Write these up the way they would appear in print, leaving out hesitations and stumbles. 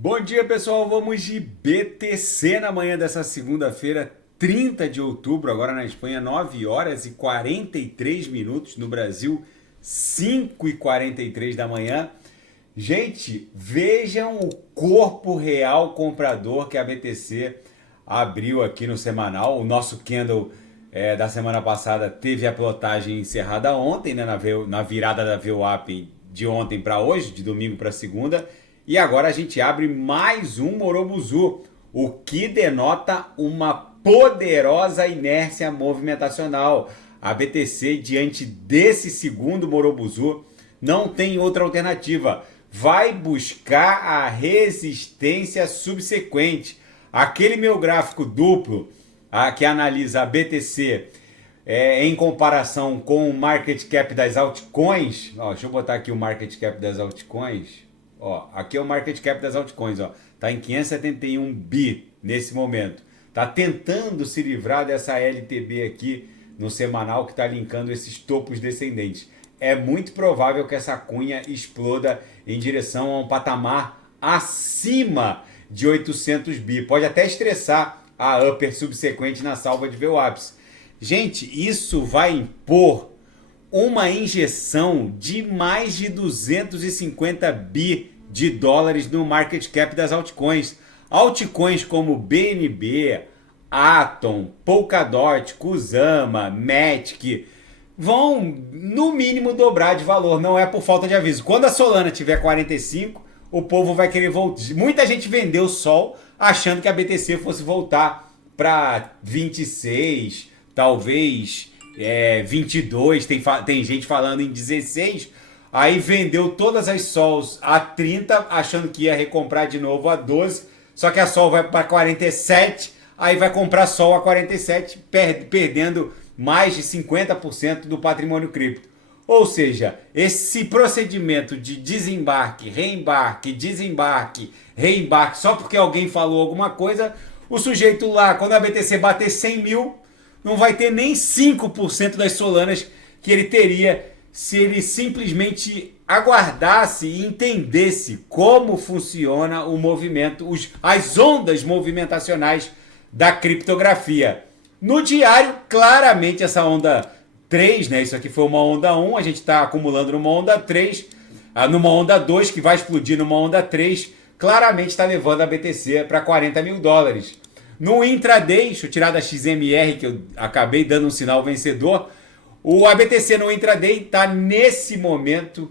Bom dia, pessoal. Vamos de BTC na manhã dessa segunda-feira, 30 de outubro, agora na Espanha, 9 horas e 43 minutos, no Brasil, 5 e 43 da manhã. Gente, vejam o corpo real comprador que a BTC abriu aqui no semanal. O nosso candle da semana passada teve a plotagem encerrada ontem, né, na virada da VWAP de ontem para hoje, de domingo para segunda. E agora a gente abre mais um Morobuzu, o que denota uma poderosa inércia movimentacional. A BTC, diante desse segundo Morobuzu, não tem outra alternativa. Vai buscar a resistência subsequente. Aquele meu gráfico duplo que analisa a BTC em comparação com o market cap das altcoins. Deixa eu botar aqui o market cap das altcoins. Aqui é o market cap das altcoins, tá em 571 bi nesse momento. Tá tentando se livrar dessa LTB aqui no semanal que tá linkando esses topos descendentes. É muito provável que essa cunha exploda em direção a um patamar acima de 800 bi. Pode até estressar a upper subsequente na salva de VWAPs. Gente, isso vai impor uma injeção de mais de 250 bi de dólares no market cap das altcoins. Altcoins como BNB, Atom, Polkadot, Kusama, Matic vão no mínimo dobrar de valor, não é por falta de aviso. Quando a Solana tiver 45, o povo vai querer voltar. Muita gente vendeu Sol achando que a BTC fosse voltar para 26, talvez 22, tem gente falando em 16, aí vendeu todas as Sols a 30, achando que ia recomprar de novo a 12, só que a Sol vai para 47, aí vai comprar Sol a 47, perdendo mais de 50% do patrimônio cripto. Ou seja, esse procedimento de desembarque, reembarque, só porque alguém falou alguma coisa, o sujeito lá, quando a BTC bater 100 mil, não vai ter nem 5% das Solanas que ele teria se ele simplesmente aguardasse e entendesse como funciona o movimento, as ondas movimentacionais da criptografia. No diário, claramente essa onda 3, né? Isso aqui foi uma onda 1, a gente está acumulando numa onda 3, numa onda 2 que vai explodir numa onda 3, claramente está levando a BTC para 40 mil dólares. No intraday, deixa eu tirar da XMR que eu acabei dando um sinal vencedor, o ABTC no intraday está nesse momento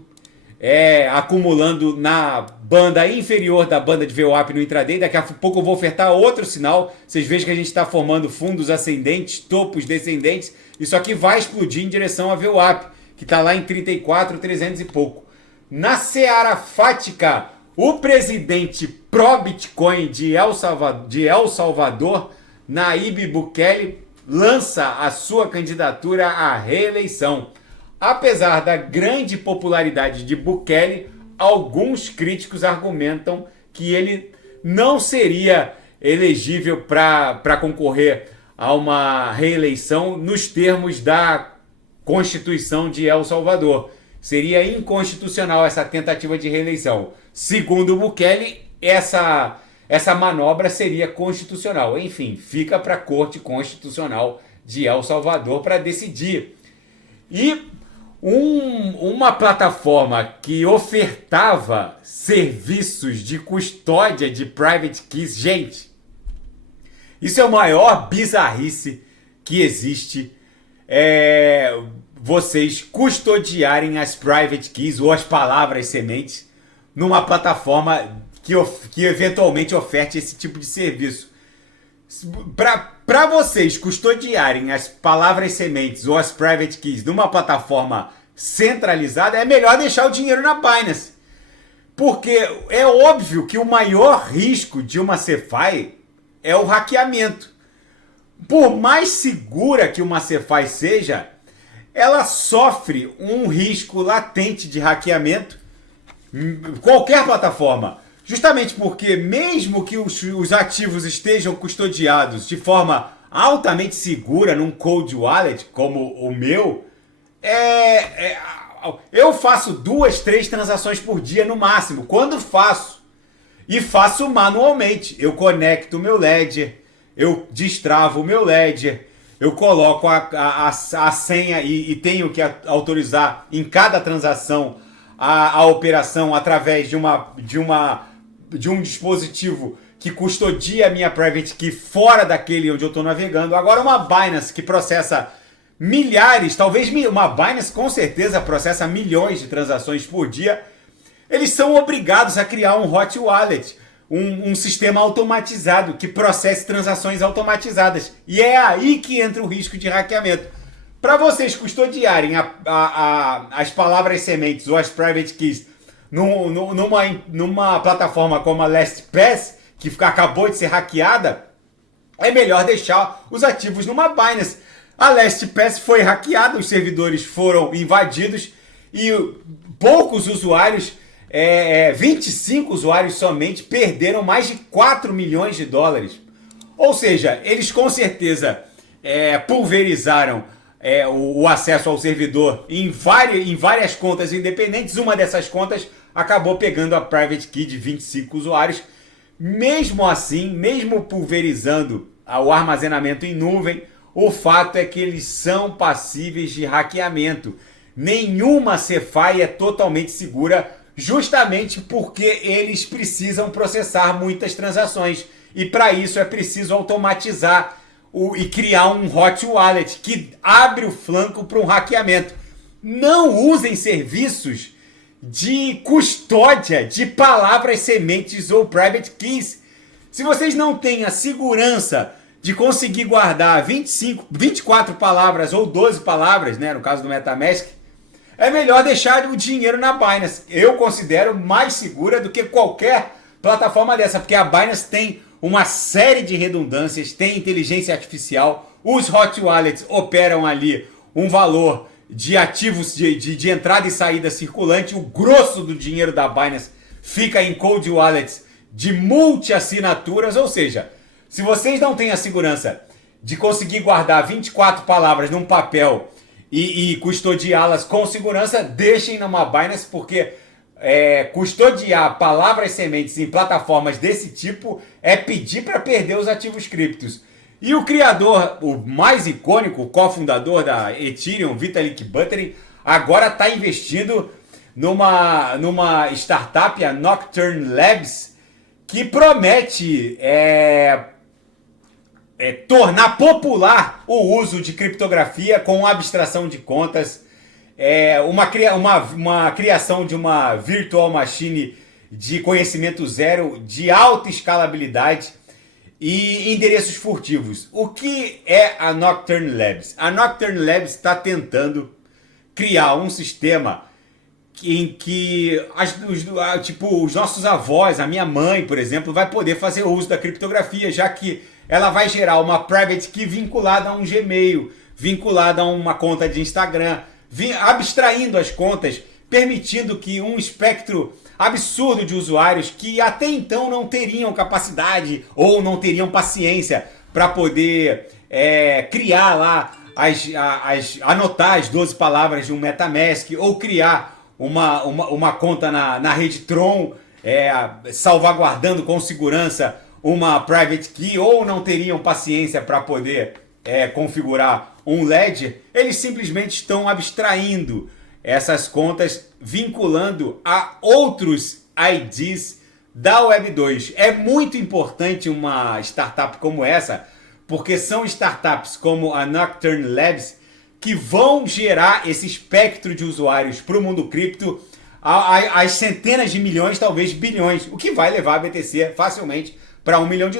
acumulando na banda inferior da banda de VWAP no intraday. Daqui a pouco eu vou ofertar outro sinal. Vocês vejam que a gente está formando fundos ascendentes, topos descendentes. Isso aqui vai explodir em direção a VWAP, que está lá em 34.300 e pouco. Na seara fática, o presidente pró-Bitcoin de El Salvador, Nayib Bukele, lança a sua candidatura à reeleição. Apesar da grande popularidade de Bukele, alguns críticos argumentam que ele não seria elegível para concorrer a uma reeleição nos termos da Constituição de El Salvador. Seria inconstitucional essa tentativa de reeleição. Segundo Bukele, essa manobra seria constitucional. Enfim, fica para a Corte Constitucional de El Salvador para decidir. E uma plataforma que ofertava serviços de custódia de private keys, gente, isso é a maior bizarrice que existe. Vocês custodiarem as private keys ou as palavras sementes numa plataforma que eventualmente oferte esse tipo de serviço. Para vocês custodiarem as palavras sementes ou as private keys numa plataforma centralizada, é melhor deixar o dinheiro na Binance. Porque é óbvio que o maior risco de uma CeFi é o hackeamento. Por mais segura que uma CeFi seja, ela sofre um risco latente de hackeamento, qualquer plataforma. Justamente porque mesmo que os ativos estejam custodiados de forma altamente segura num cold wallet, como o meu, eu faço 2, 3 transações por dia no máximo. Quando faço, e faço manualmente. Eu conecto o meu Ledger, eu destravo o meu Ledger, eu coloco a senha e tenho que autorizar em cada transação a operação através de um dispositivo que custodia a minha private key fora daquele onde eu estou navegando. Agora uma Binance que processa milhares, talvez uma Binance com certeza processa milhões de transações por dia. Eles são obrigados a criar um hot wallet, um sistema automatizado que processe transações automatizadas. E é aí que entra o risco de hackeamento. Para vocês custodiarem as palavras sementes ou as private keys numa plataforma como a LastPass, que acabou de ser hackeada, é melhor deixar os ativos numa Binance. A LastPass foi hackeada, os servidores foram invadidos e poucos usuários, 25 usuários somente, perderam mais de 4 milhões de dólares. Ou seja, eles com certeza pulverizaram o acesso ao servidor em várias contas independentes. Uma dessas contas acabou pegando a private key de 25 usuários. Mesmo assim, mesmo pulverizando o armazenamento em nuvem, o fato é que eles são passíveis de hackeamento. Nenhuma CeFi é totalmente segura, justamente porque eles precisam processar muitas transações. E para isso é preciso automatizar e criar um hot wallet que abre o flanco para um hackeamento. Não usem serviços de custódia de palavras sementes ou private keys. Se vocês não têm a segurança de conseguir guardar 24 palavras ou 12 palavras, né, no caso do MetaMask, é melhor deixar o dinheiro na Binance. Eu considero mais segura do que qualquer plataforma dessa, porque a Binance tem uma série de redundâncias, tem inteligência artificial, os hot wallets operam ali um valor de ativos de entrada e saída circulante. O grosso do dinheiro da Binance fica em cold wallets de multi-assinaturas, ou seja, se vocês não têm a segurança de conseguir guardar 24 palavras num papel e custodiá-las com segurança, deixem numa Binance, porque custodiar palavras sementes em plataformas desse tipo é pedir para perder os ativos criptos. E o criador, o mais icônico, o cofundador da Ethereum, Vitalik Buterin, agora está investindo numa startup, a Nocturne Labs, que promete tornar popular o uso de criptografia com abstração de contas, uma criação de uma virtual machine de conhecimento zero, de alta escalabilidade e endereços furtivos. O que é a Nocturne Labs? A Nocturne Labs está tentando criar um sistema em que os nossos avós, a minha mãe, por exemplo, vai poder fazer uso da criptografia, já que ela vai gerar uma private key vinculada a um Gmail, vinculada a uma conta de Instagram, abstraindo as contas, permitindo que um espectro absurdo de usuários que até então não teriam capacidade ou não teriam paciência para poder criar lá, anotar as 12 palavras de um MetaMask ou criar uma conta na rede Tron, salvaguardando com segurança uma private key, ou não teriam paciência para poder configurar um Ledger. Eles simplesmente estão abstraindo essas contas, vinculando a outros IDs da Web 2. É muito importante uma startup como essa, porque são startups como a Nocturne Labs que vão gerar esse espectro de usuários para o mundo cripto, às centenas de milhões, talvez bilhões, o que vai levar a BTC facilmente para $1 milhão,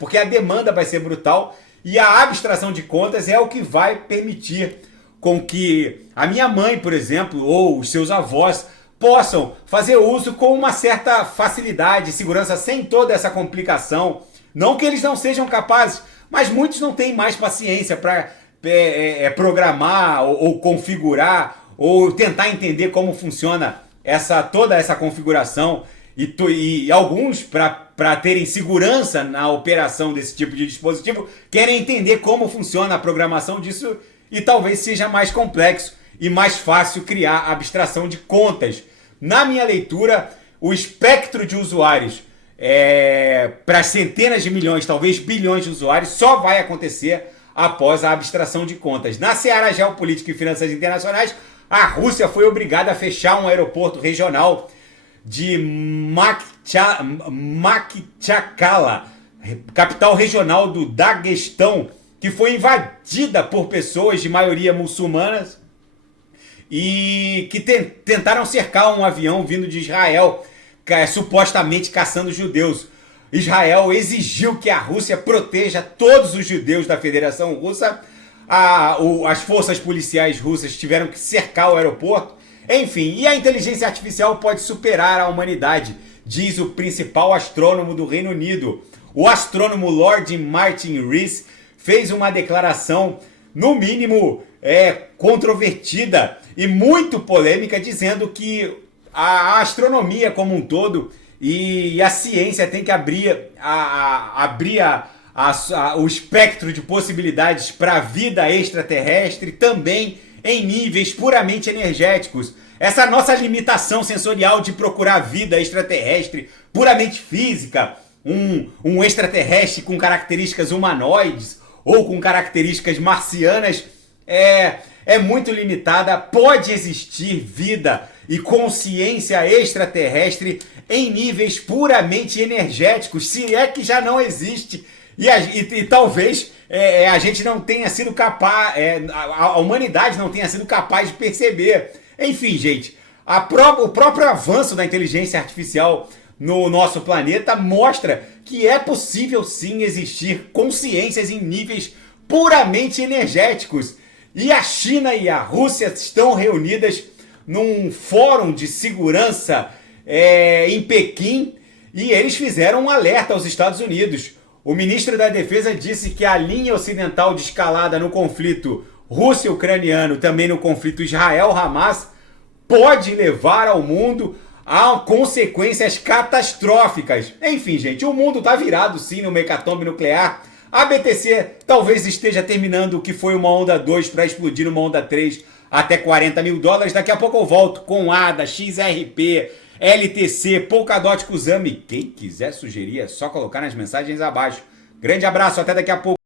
porque a demanda vai ser brutal e a abstração de contas é o que vai permitir com que a minha mãe, por exemplo, ou os seus avós possam fazer uso com uma certa facilidade e segurança, sem toda essa complicação. Não que eles não sejam capazes, mas muitos não têm mais paciência para programar ou configurar ou tentar entender como funciona toda essa configuração. E alguns, para terem segurança na operação desse tipo de dispositivo, querem entender como funciona a programação disso, e talvez seja mais complexo e mais fácil criar abstração de contas. Na minha leitura, o espectro de usuários para centenas de milhões, talvez bilhões de usuários, só vai acontecer após a abstração de contas. Na seara geopolítica e finanças internacionais, a Rússia foi obrigada a fechar um aeroporto regional de Makhachkala, capital regional do Daguestão, que foi invadida por pessoas de maioria muçulmanas e que tentaram cercar um avião vindo de Israel, supostamente caçando judeus. Israel exigiu que a Rússia proteja todos os judeus da Federação Russa. As forças policiais russas tiveram que cercar o aeroporto. Enfim, e a inteligência artificial pode superar a humanidade, diz o principal astrônomo do Reino Unido. O astrônomo Lord Martin Rees fez uma declaração, no mínimo, controvertida e muito polêmica, dizendo que a astronomia como um todo e a ciência tem que abrir o espectro de possibilidades para a vida extraterrestre também em níveis puramente energéticos. Essa nossa limitação sensorial de procurar vida extraterrestre puramente física, um extraterrestre com características humanoides ou com características marcianas, é muito limitada. Pode existir vida e consciência extraterrestre em níveis puramente energéticos, se é que já não existe. E talvez a gente não tenha sido capaz, a humanidade não tenha sido capaz de perceber. Enfim, gente, o próprio avanço da inteligência artificial no nosso planeta mostra que é possível sim existir consciências em níveis puramente energéticos. E a China e a Rússia estão reunidas num fórum de segurança em Pequim e eles fizeram um alerta aos Estados Unidos. O ministro da Defesa disse que a linha ocidental de escalada no conflito russo-ucraniano, também no conflito Israel-Hamas, pode levar ao mundo a consequências catastróficas. Enfim, gente, o mundo está virado sim no hecatombe nuclear. A BTC talvez esteja terminando o que foi uma onda 2 para explodir uma onda 3 até $40 mil. Daqui a pouco eu volto com ADA, XRP, LTC, Polkadot, Kusama. Quem quiser sugerir é só colocar nas mensagens abaixo. Grande abraço, até daqui a pouco.